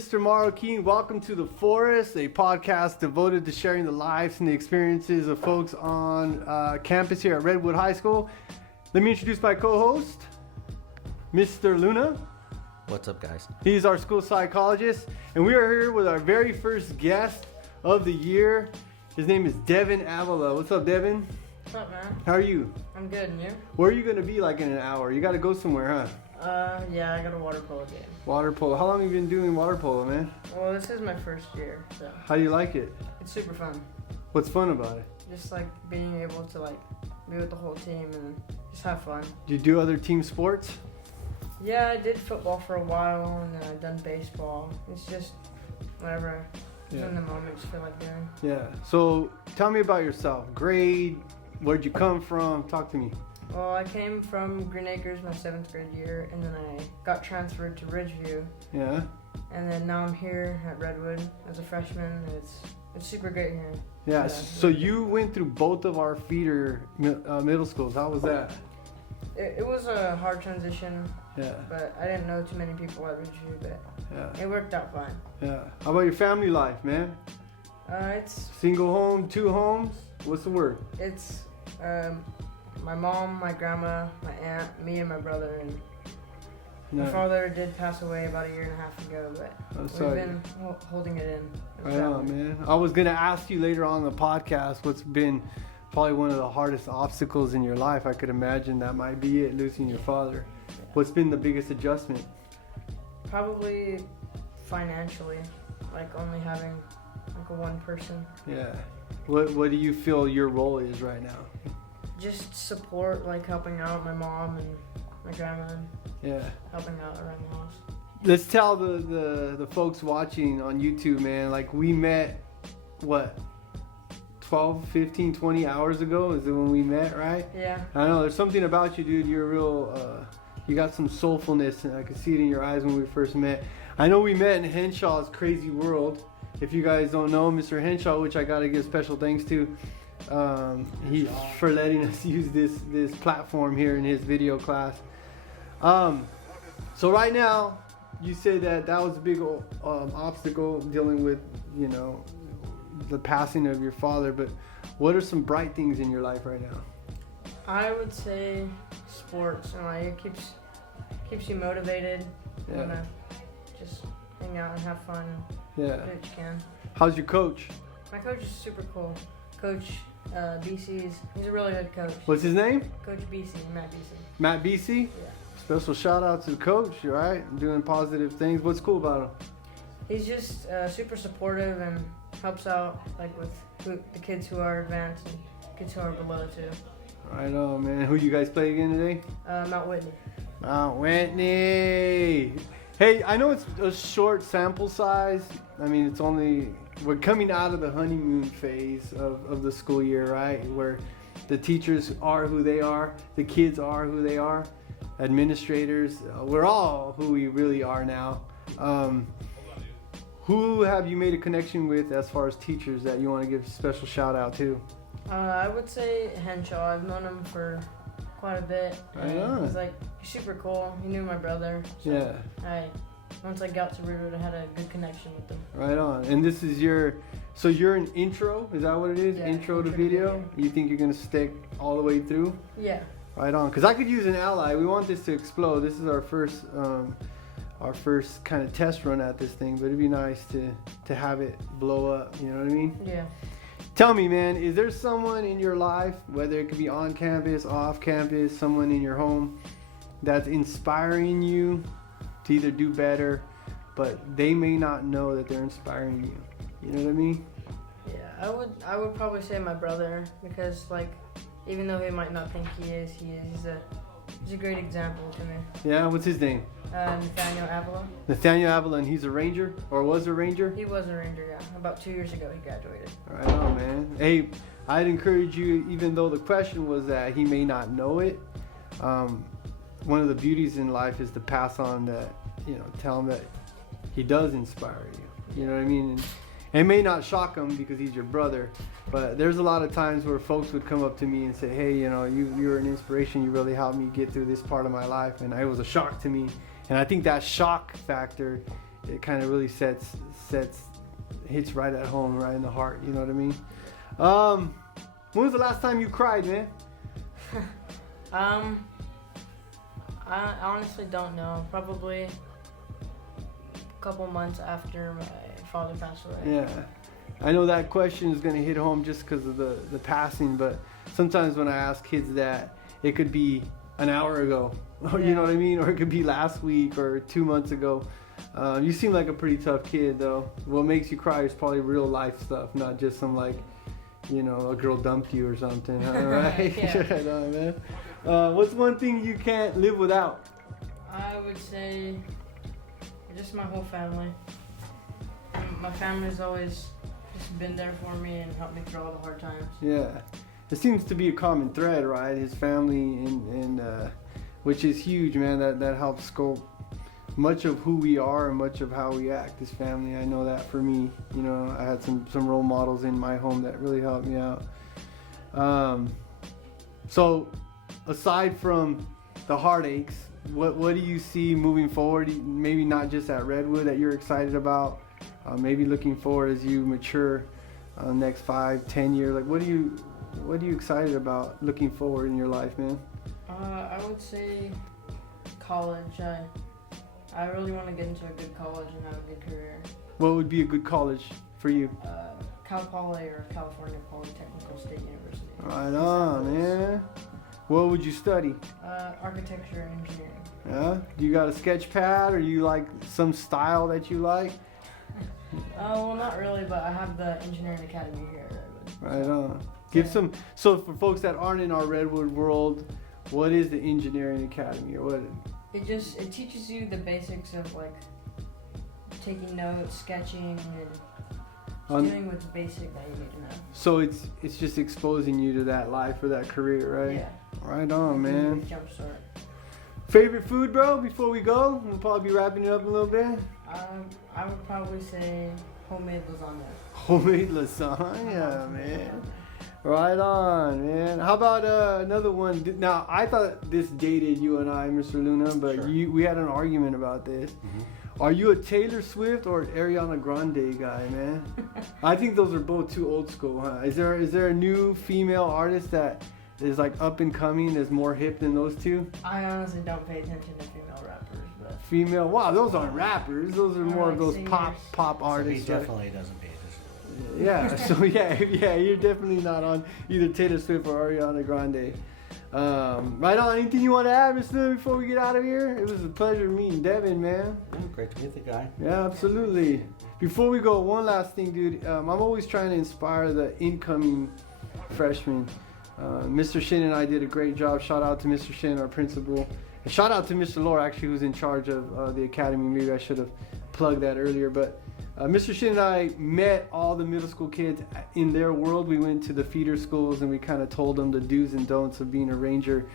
Mr. Marroquin. Welcome to The Forest, a podcast devoted to sharing the lives and the experiences of folks on campus here at Redwood High School. Let me introduce my co-host, Mr. Luna. What's up, guys? He's our school psychologist, and we are here with our very first guest of the year. His name is Devin Avila. What's up, Devin? What's up, man? How are you? I'm good, and you? Where are you going to be like in an hour? You got to go somewhere, huh? Yeah, I got a water polo game. Water polo. How long have you been doing water polo, man? Well, this is my first year, so How do you like it? it's super fun. What's fun about it? Just like being able to be with the whole team and just have fun. Do you do other team sports? Yeah, I did football for a while, and then I've done baseball. It's just whatever Yeah. in the moment just feel like doing. Yeah. So tell me about yourself. Grade, where'd you come from? Talk to me. Well, I came from Green Acres my 7th grade year, and then I got transferred to Ridgeview, Yeah. and then now I'm here at Redwood as a freshman. And it's super great here. Yeah. So you went through both of our feeder middle schools. How was that? It was a hard transition, Yeah. but I didn't know too many people at Ridgeview, but Yeah. it worked out fine. Yeah. How about your family life, man? It's Single home, two homes? What's the word? my mom, my grandma, my aunt, me, and my brother, and my No. father did pass away about a year and a half ago, but I'm we've sorry. been holding it in. Right on, man. I was gonna ask you later on in the podcast what's been probably one of the hardest obstacles in your life. I could imagine that might be it, losing your father. What's been the biggest adjustment? Probably financially, like only having like a one person. Yeah. What do you feel your role is right now? Just support, like helping out my mom and my grandma, and Yeah. helping out around the house. Let's tell the folks watching on YouTube, man, like we met, what, 12, 15, 20 hours ago is it when we met, right? Yeah. I know, there's something about you, dude. You're real, you got some soulfulness, and I could see it in your eyes when we first met. I know we met in Henshaw's Crazy World. If you guys don't know, Mr. Henshaw, which I got to give special thanks to, he for letting us use this platform here in his video class. So right now, you say that was a big obstacle dealing with, you know, the passing of your father. But what are some bright things in your life right now? I would say sports, and like it keeps you motivated. Yeah. You wanna just hang out and have fun. Yeah. Do what you can. How's your coach? My coach is super cool. Coach he's a really good coach. What's his name? Coach BC, Matt BC. Matt BC? Yeah. Special shout out to the coach, right? Doing positive things. What's cool about him? He's just super supportive and helps out like with the kids who are advanced and kids who are below too. Right on, man. Who you guys play again today? Mount Whitney. Mount Whitney. Hey, I know it's a short sample size. I mean, we're coming out of the honeymoon phase of the school year, right? Where the teachers are who they are, the kids are who they are, administrators, we're all who we really are now. Who have you made a connection with as far as teachers that you want to give a special shout out to? I would say Henshaw. I've known him for quite a bit. Right on. He's super cool. He knew my brother. So Yeah. Once I got to Redwood, I had a good connection with him. Right on. And this is so you're an intro, is that what it is? Yeah, intro to intro to video? video. You think you're going to stick all the way through? Yeah. Right on. Because I could use an ally. We want this to explode. This is our first kind of test run at this thing, but it'd be nice to have it blow up, you know what I mean? Yeah. Tell me, man, is there someone in your life, whether it could be on campus, off campus, someone in your home, that's inspiring you to either do better, but they may not know that they're inspiring you? You know what I mean? Yeah, I would probably say my brother, because even though he might not think he is, he's a great example to me. Yeah, what's his name? Nathaniel Avila. Nathaniel Avila, and he's a Ranger, or was a Ranger? He was a Ranger, yeah. About 2 years ago he graduated. Right on, man. Hey, I'd encourage you, even though the question was that he may not know it, one of the beauties in life is to pass on that, you know, tell him that he does inspire you. You know what I mean? And it may not shock him because he's your brother, but there's a lot of times where folks would come up to me and say, hey, you know, you're an inspiration. You really helped me get through this part of my life. And it was a shock to me. And I think that shock factor it kind of really hits right at home, right in the heart. You know what I mean? When was the last time you cried, man? I honestly don't know. Probably a couple months after my father passed away. Yeah, I know that question is gonna hit home just because of the passing, but sometimes when I ask kids that, it could be an hour ago, you know what I mean, or it could be last week or 2 months ago. You seem like a pretty tough kid, though. What makes you cry is probably real life stuff, not just some like, you know, a girl dumped you or something. All right? Yeah. Right on, man. What's one thing you can't live without? I would say just my whole family. My family's always just been there for me and helped me through all the hard times. Yeah, it seems to be a common thread, right? His family and which is huge, man. That helps sculpt much of who we are and much of how we act as family. I know that for me. You know, I had some role models in my home that really helped me out. So aside from the heartaches, what do you see moving forward? Maybe not just at Redwood that you're excited about. Maybe looking forward as you mature, next 5-10 years. Like, what are you excited about looking forward in your life, man? I would say college. I really want to get into a good college and have a good career. What would be a good college for you? Cal Poly or California Polytechnical State University. Right on, man. What would you study? Architecture and engineering. Yeah? Do you got a sketch pad, or you like some style that you like? Well, not really, but I have the engineering academy here at Redwood. Right on. Give some. So for folks that aren't in our Redwood world, what is the engineering academy, or what? It teaches you the basics of like taking notes, sketching, and doing what's basic that you need to know. So it's just exposing you to that life or that career, right? Yeah. Right on, man. Jumpstart. Favorite food, bro? Before we go, we'll probably be wrapping it up a little bit. I would probably say homemade lasagna. Homemade lasagna, man. Right on, man. How about another one? Now, I thought this dated you and I, Mr. Luna, but Sure. we had an argument about this. Mm-hmm. Are you a Taylor Swift or Ariana Grande guy, man? I think those are both too old school, huh? Is there a new female artist that is like up and coming, is more hip than those two? I honestly don't pay attention to female rappers, but Female? Wow, those aren't rappers. Those are more of those singers. pop So artists. he right? definitely doesn't pay attention. Yeah, so yeah, you're definitely not on either Taylor Swift or Ariana Grande. Right on. Anything you want to add, Mr. Luna, before we get out of here? It was a pleasure meeting Devin, man. Great to meet the guy. Yeah, absolutely. Before we go, one last thing, dude. I'm always trying to inspire the incoming freshmen. Mr. Shin and I did a great job. Shout out to Mr. Shin, our principal. And shout out to Mr. Lore, actually, who's in charge of the academy. Maybe I should have plugged that earlier, but Mr. Shin and I met all the middle school kids in their world. We went to the feeder schools and we kind of told them the do's and don'ts of being a ranger.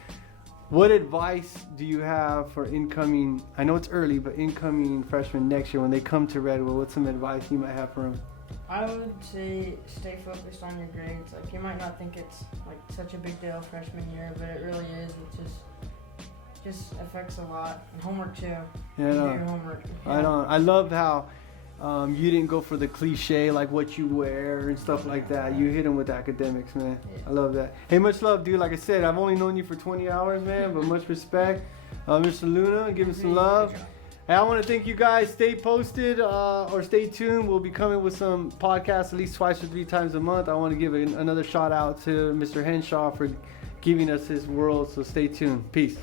What advice do you have for incoming, I know it's early, but incoming freshmen next year when they come to Redwood? What's some advice you might have for them? I would say stay focused on your grades. Like, you might not think it's like such a big deal freshman year, but it really is. It just affects a lot. And homework too. Yeah, Do your homework. Right on. I love how you didn't go for the cliche like what you wear and stuff like that. You hit them with academics, man. Yeah. I love that. Hey, much love, dude. Like I said, I've only known you for 20 hours, man, but much respect. Mr. Luna, give him some love. Hey, I want to thank you guys. Stay posted or stay tuned. We'll be coming with some podcasts at least 2 or 3 times a month. I want to give another shout out to Mr. Henshaw for giving us his world. So stay tuned. Peace.